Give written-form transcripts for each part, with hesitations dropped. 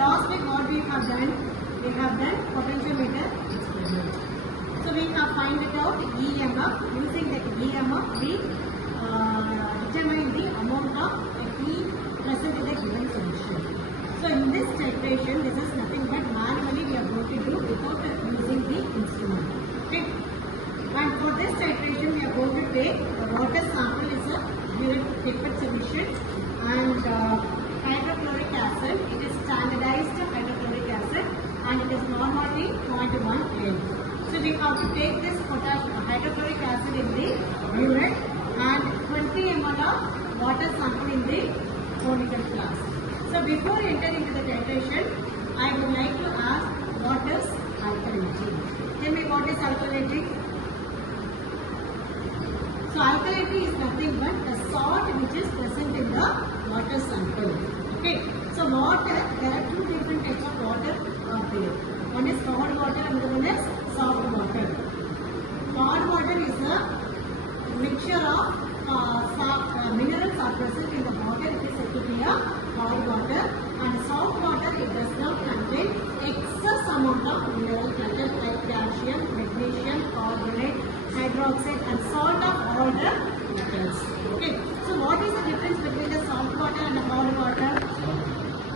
last week what we have done? We have done potentiometer experiment. So we have find it out EMF. Using that EMF, we determine the amount of heat present in the given solution. So in this titration, this is nothing but manually we are going to do without using the instrument. Okay. And for this titration, we are going to take the water sample is a liquid solution and hydrochloric acid. It is standardized hydrochloric acid and it is normally 0.1 L. So we have to take this hydrochloric acid in the urine and 20 ml of water sample in the conical flask. So before entering into the titration, I would like to ask what is alkalinity? Tell me what is alkalinity? So alkalinity is nothing but a salt which is present in the water sample. Okay. So water, there are two different types of water out there. One is hard water and the other one is soft water. Hard water is a mixture of minerals are present in the water. It is said to be a hard water. And soft water, it does not contain excess amount of mineral content like calcium, magnesium, carbonate, hydroxide and salt of all the metals. Okay. So what is the difference between the soft water and the hard water?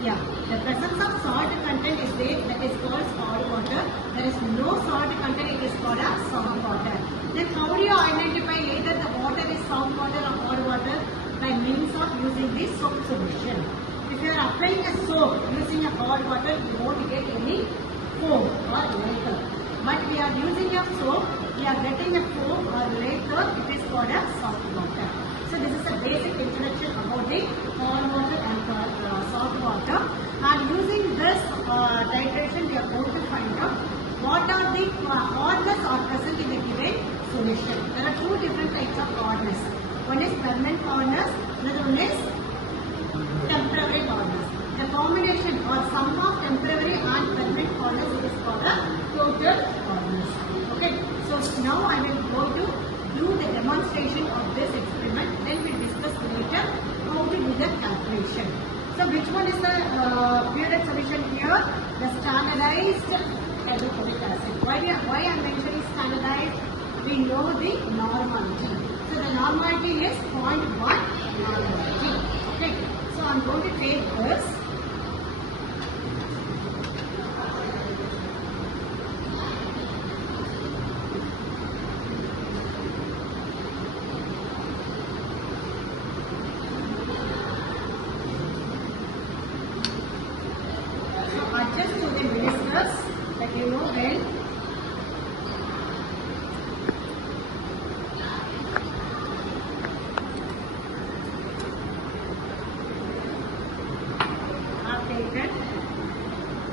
Yeah, the presence of salt content is there, that is called hard water. There is no salt content, it is called a soft water. Then how do you identify either the water is soft water or hard water? By means of using the soap solution. If you are applying a soap using a hard water, you won't get any foam or later. But we are using a soap, we are getting a foam or later, it is called a soft water. So this is a basic introduction about the hard water and soft water. And using this titration, we are going to find out what are the hardness are present in the given solution. There are two different types of hardness. One is permanent hardness, another one is temporary hardness. The combination or sum of temporary and permanent hardness is called a total hardness. Okay. So now I will go to do the demonstration of this experiment. Then we will discuss later how to do the calculation. So which one is the purine solution here? The standardized hydrochloric acid. Why I am mentioning standardized? We know the normality. So the normality is 0.1 normality. Okay. So I am going to take this. Adjust to the ministers that you know well. I have taken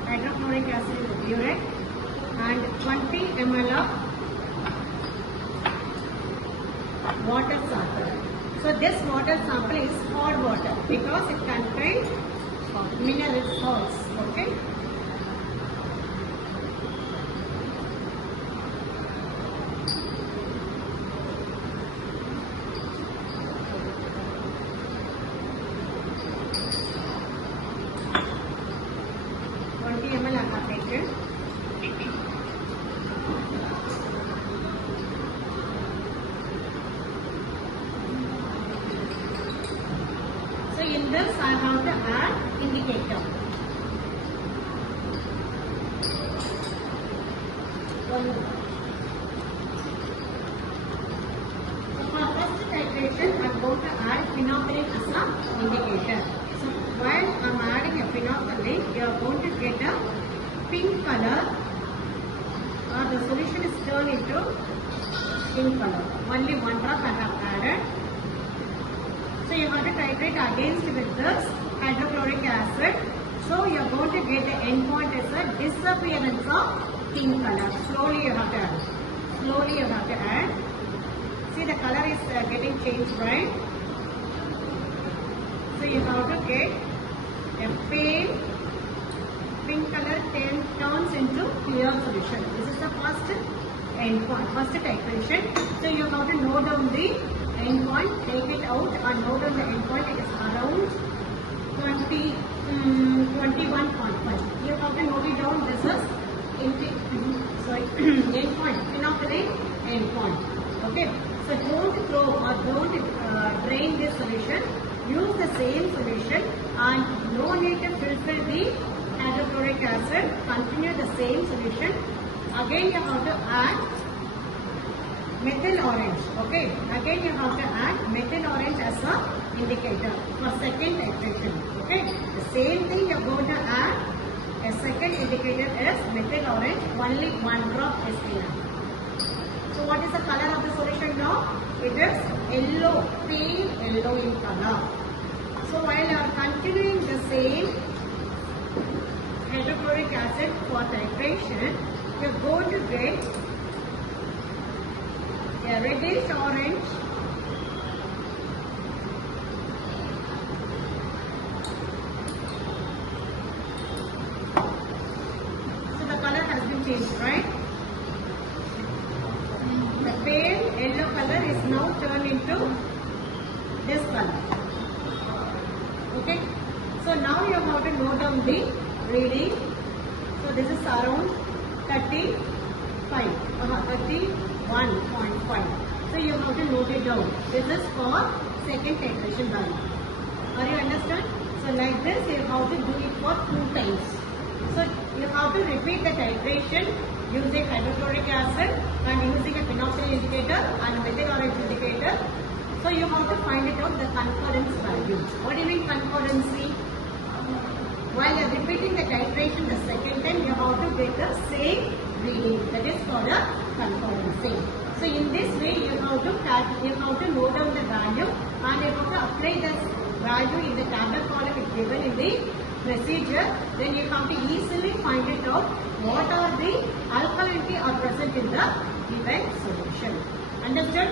hydrochloric acid in the urine and 20 ml of water sample. So this water sample is hard water because it contains mineral salts. Okay. ml I have taken. So in this I have to add indicator. So for first titration I am going to add phenolphthalein as an indicator. So while I am adding a phenolphthalein, you are going to get a pink color or the solution is turned into pink color. Only one drop I have added. So you have to titrate against with this hydrochloric acid. So you are going to get the end point as a disappearance of pink color. Slowly you have to add. Slowly you have to add. See the color is getting changed, right? So you have to get a pale pink color turns into clear solution. This is the first end point, first titration. So you have to note down the end point, take it out and note down the end point. It is around 21.5. You have to note it down. This is endpoint. Inoculate endpoint. Okay. So don't throw or don't drain this solution. Use the same solution and no need to fulfill the hydrochloric acid. Continue the same solution. Again you have to add methyl orange. Okay. Again you have to add methyl orange as a indicator for second titration. Okay. The same thing you are going to add. A second indicator is methyl orange. Only 1 drop is enough. So what is the color of the solution now? It is yellow, pale yellow in color. So while you are continuing the same hydrochloric acid for titration, you are going to get a reddish orange changed, right? The pale yellow color is now turned into this color. Okay. So now you have to note down the reading. So this is around 31.5. So you have to note it down. This is for second titration value. Are you understand? So like this you have to do it for 2 times. So you have to repeat the titration using hydrochloric acid and using a phenol indicator and methyl orange indicator. So you have to find it out the concurrence value. What do you mean concurrency? While you are repeating the titration the second time, you have to get the same reading. That is called a concurrency. So in this way, you have to note down the value and you have to apply this value in the tablet column is given in the procedure. Then you have to easily find it out what are the alkalinity are present in the given solution. Understood?